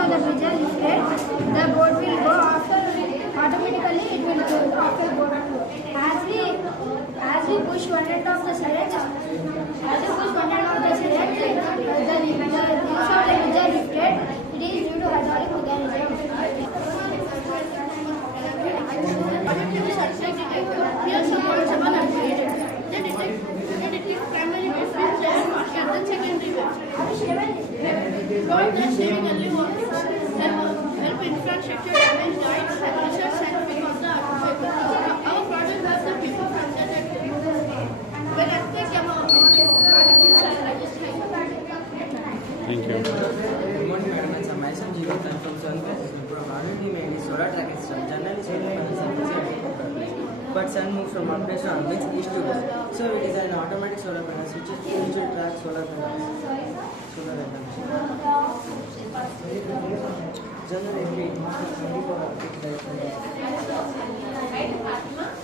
of the bridge is lifted, the boat will go after automatically it will go after boat. As we push one end of the syringe, the wings of the bridge are lifted. It is due to hydraulic mechanism. Here some points are created. They detect primary waves and secondary waves. Lord, the saving early warnings help infrastructure damage guides and research scientific of the people. Our product has the people from the when earthquake came out, Thank you. Good morning, madam. I'm Mason Jigotan from Sunwest. From already made is solar track system. Generally, solar panels are but sun moves from one place to another, means east to west. So it is an automatic solar panel which will track solar panels. Solar panels. Generally,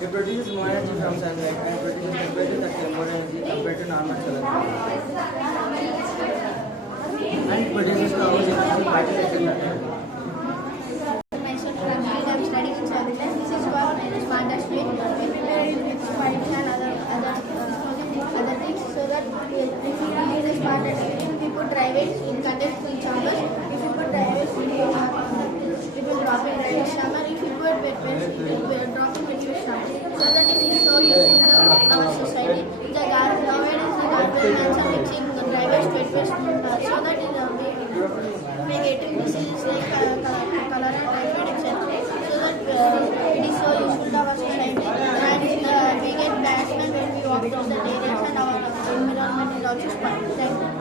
it produces more energy from sunlight and produces compared to more energy compared to normal solar panels. And it produces power generation by the second method. I'm studying in Savitas. This is called smarter street. We prepare it with pipes and other things so that if we use a smarter street, we put drivers in contact with chambers. If we put drivers, it will drop in driver's chamber. If we put wet waste, it will drop in wet waste chamber. So that is so useful in our society. Nowadays the garbage are mixing the drivers wet waste so that is we getting diseases like cholera, typhoid, etc. So that it is so useful to our society, and we get bad smell when we walk through the areas and our environment is also spoiled. Thank you.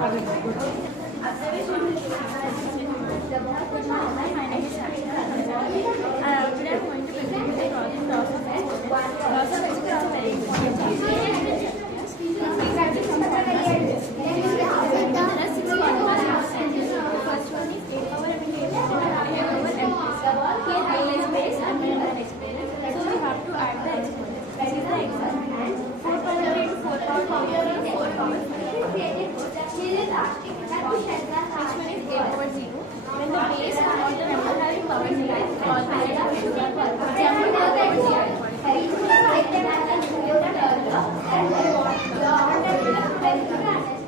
My name is Sakshi. Today I am going to present the project loss of exponent. Loss of exponent is very important. There are 6 formulas. First one is A power m into A power m. Here A is base and m is an exponent. So we have to add the exponent. This is the example. 4 power into 4 power 4 power 5. Which one is A power 0? When the base or the number having power 0, always example A power 0.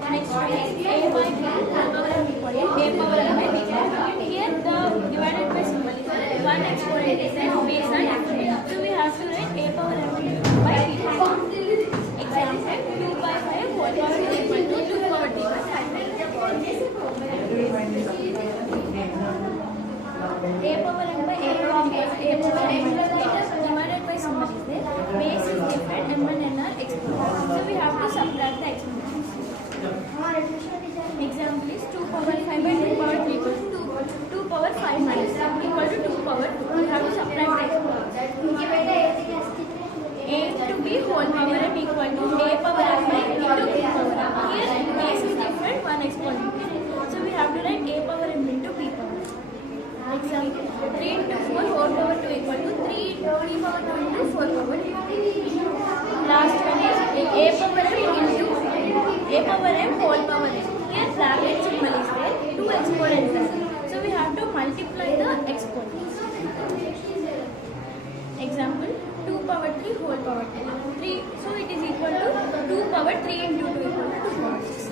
Next one is A by B power m equal to A power m by B. Here the divided by symbol is one exponent is there base and exponent. So we have to write A power m by B. Example 2 by 5 whole power is equal to 2 power d. A power m by A power m divided by symbol is there. Base is different, m and n are exponents. So we have to subtract the exponents. Example is 2 power 5 by 2 power 3 equals to 2 power 5 minus equal to 2 power 2. We have to subtract the exponents. A to B whole power m equal to A power m by into B power m. Here base is different, one exponent. So we have to write A power m into B power m. Example 3 into 4 whole power 2 equal to 3 power 2 into 4 power 2. Last one is A power m into A power m whole power m. Here bracket symbol is there, 2 exponents are. So we have to multiply the exponents. Example 2 power 3 whole power 3. So it is equal to 2 power 3 into 2 equal to 2 power 6.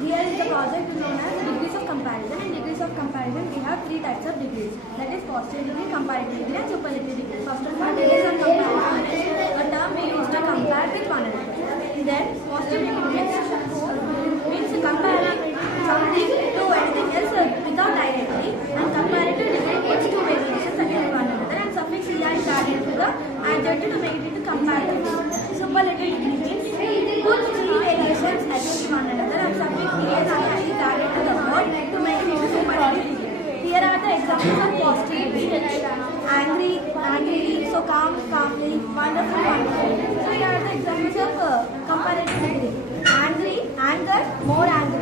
Here is the project known as degrees of comparison. In degrees of comparison, we have 3 types of degrees. That is positive degree, comparative degree, and superlative degree. First of all, degrees of comparison is a term we use to compare with one another. Then, positive degree means comparing something to anything else without directly, and comparative degree means two variations against one another, and suffix "er" is added to the adjective to make it into comparative. Superlative degree means put 3 variations against one another, and suffix "er" is added to the word to make it into superlative degree. Here are the examples of positive degree. Angry, angrily, so calm, calmly, wonderful, wonderful. So here are the examples of comparative degree. Angry, anger, more angry.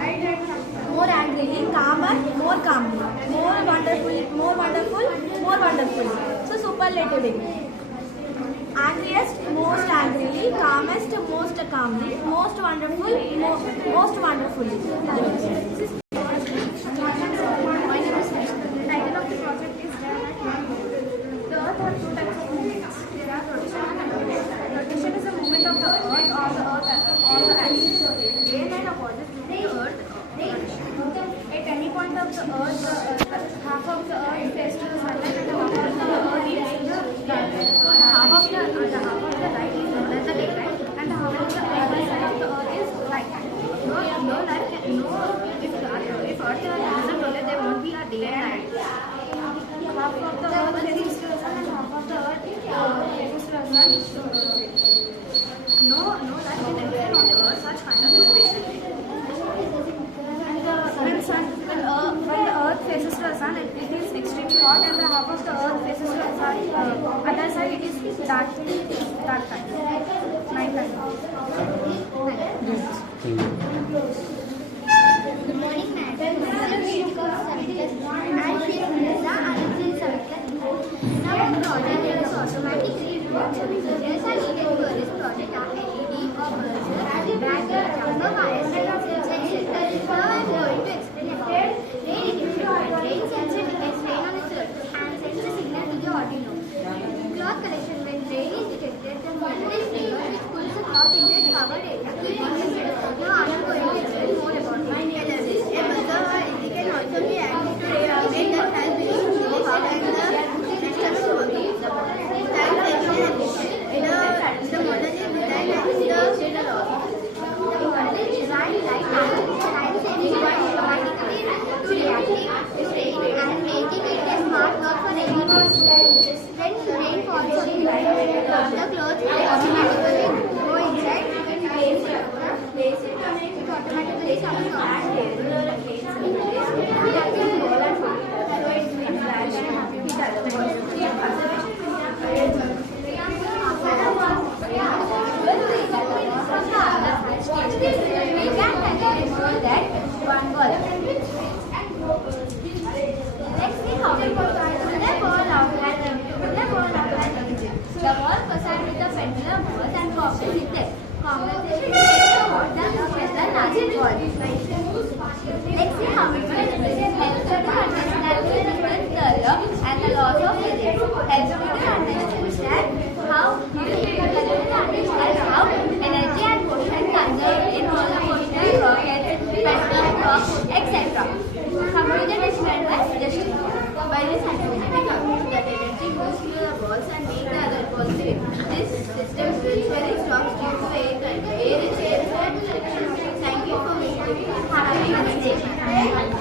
More angrily, calmer, more calmly. More wonderful, more wonderful, more wonderful. So superlative degree. Angriest, more most angrily, calmest, most calmly, most wonderful, most wonderfully. This is my name is Vishnu. The title of the project is The Earth has two types of movements. There are rotation and revolution. Rotation is a movement of the Earth on the axis. Day and night opposites move the Earth. At any point of the Earth, half of the Earth faces to the sunlight and half of the Earth is to the darkness. Half of the light is known as the daylight, and the half of the other side of the Earth is nighttime. If Earth doesn't rotate, there won't be a day and night. Half of the Earth faces to the sun and half of the Earth faces to the sun. No life can exist on the Earth such kind of situation. When the Earth faces to the sun, it is extremely hot, and the half of the Earth faces to the sun. Other side, it is dark time, night time. Thank you. Good morning, madam. My name is I feel Mirza and I feel Savitri. Now, the project is automatic reboot. There's an needed for this project are LED or buzzers, bracket, jumper wires, etc. Now, I'm going to explain about rain equipment. Rain sensor detects rain on the surface and sends a signal to the Arduino. Cloth collection. When rain is detected, the motor is triggered, which pulls the cloth into a covered area. Now, I am going to explain more about my analysis. A buzzer or LED can also be added to rain that has been shown how and the system is working. The time section addition. The model is designed as the law. The model is designed like time saving by automatically reacting to rain and making it a smart lock for rainy days. When rain falls on the clothes will automatically go inside and place it automatically comes Let's see how it works. The ball outline the ball proceeds with the pendulum force and couples with them. Compensation takes the water with the larger ball. Let's see how it works. Helps you to understand the difference the law and the laws of physics. Helps you to understand how energy and motion conserved in roller coaster, rockets, pendulum clock, etc. Computer experiments just by the scientific method that energy moves through the balls and make the other balls spin. This system virtually stops due to air is air. Thank you for listening. Have a nice day.